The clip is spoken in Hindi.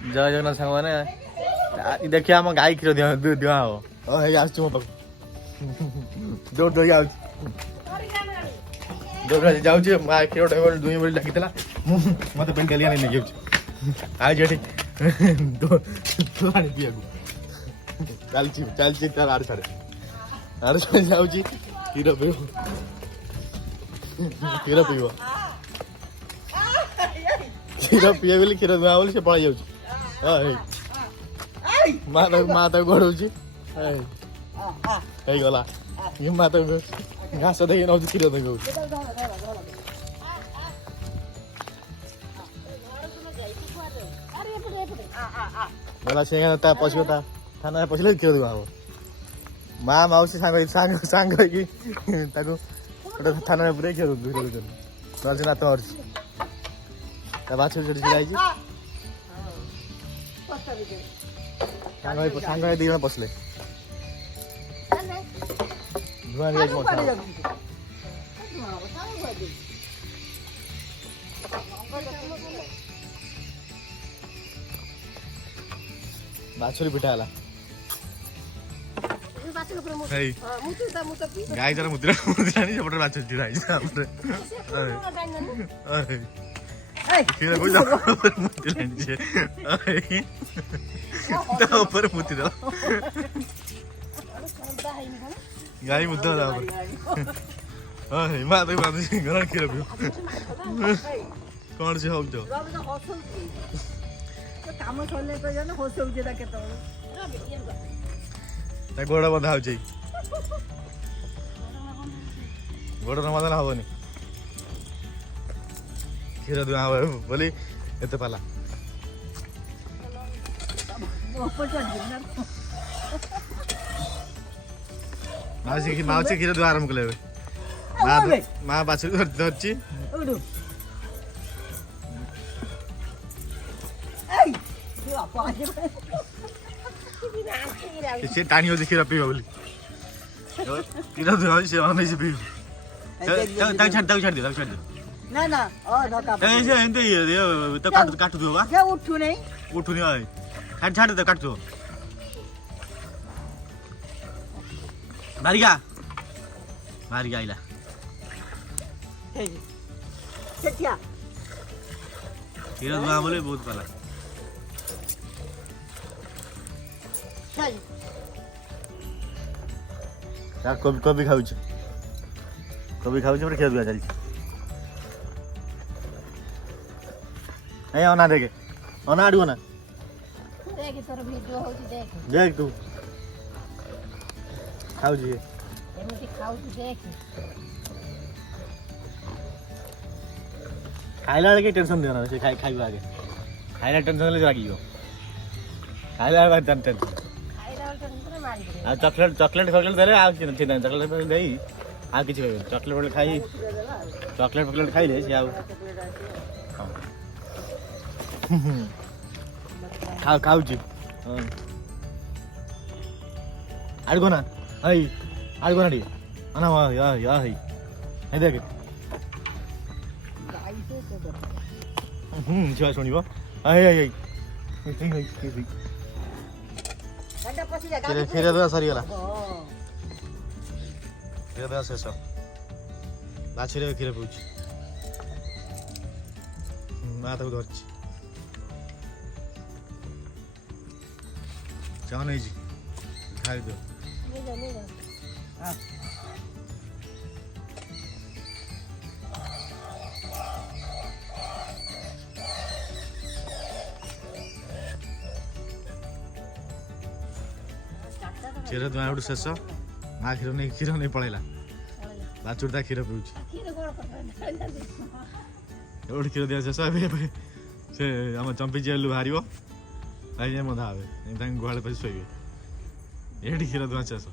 जय जगन्नाथ सांग मैंने देखिए आम गाई क्षीर दिया हे आस मो पाक दौड़ दौड़ आ दौड़ जाऊँ माँ क्षीर दुई बजे डाकी मत पे डेली नहीं जाऊँ आज पीया चलती तार आड़ साढ़े जाऊँ क्षीर पी क्षीर पीब क्षीर पीए बोली क्षीर दुआ बोली से पलाई जाऊँ माँ तक गोड़ गला माँ तक घास देखिए नौ क्षीर देखो गला से पशु थाना पशु क्षीर दुआ हम माँ मौसी सांग सांग थाना पूरे क्षीर दुई ना तो बाछुरी जोड़ी छाई सांग दी जन पसले बाछुरी पिठा है गाई जरा मुद्रा मुद्रानी सेपटे बाछुरी छाई क्षीर कोई ऊपर मुती दो गाई मुद्दा माँ तो घर क्षीर पी कौन से हो जो गोड़ बंधा हो गोड़ समाधान हेनी क्षीर दुआ बोली एत पाला माउसी क्षीर दुआ आरम्भ कले माँ बाछुरी धरची से टाणी हो क्षीर पीब बोली क्षीर दुआ से अनैसे पीब छाड़ दियो ना ना ऐसे एंते ये तो काट दो बा क्या उठू नहीं है छाड़ दे काट दो मारिया आइला सेटिया क्षीर दुआ बोले बहुत पाला यार कभी खाऊ क्षीर दुआ चलती अना देखे अना आड़ू ना देख तोर वीडियो होची देख देख तू खाऊ जी एमती खाऊ देख खाइला के टेंशन देना से खाइबा आगे खाइला टेंशन ले लागियो खाइला का टेंशन खाइला टेंशन मारी दे आ चॉकलेट देले आ कि नहीं चॉकलेट देई आ किछ चॉकलेट खाई चॉकलेट खाइले से आ खाऊ आड़गो ना आड़गो ना डी अना या देख छुआ शुणव क्षीर दुआ सरीगला क्षीर दुआ शेष बाछुरी क्षीर पीऊँ माँ तक धरची चाह नहीं जी खाई दो क्षीर दुआ गोटे शेष माँ क्षीर नहीं पलैला बाछुरी ता क्षीर पीऊँ गोटे क्षीर दिया शेष से आम चंपी जेल बाहर भाई मधा हे गुहाड़े पी शोबे ये क्षीर दुआ शेष।